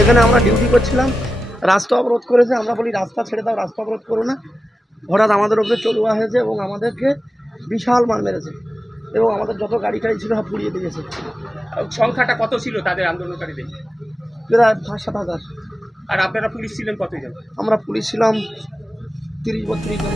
এখানে আমরা ডিউটি করছিলাম, রাস্তা অবরোধ করেছে। আমরা বলি রাস্তা ছেড়ে দাও, রাস্তা অবরোধ করো না। হঠাৎ আমাদের উপরে চলুয়া হয়েছে এবং আমাদেরকে বিশাল মার মেরেছে এবং আমাদের যত গাড়ি টাড়ি ছিল সব পুড়িয়ে দিয়েছে। সংখ্যাটা কত ছিল তাদের আন্দোলনকারীদের? প্রায় 5-7 হাজার। আর আপনারা পুলিশ ছিলেন কতজন? আমরা পুলিশ ছিলাম 30-32 জন।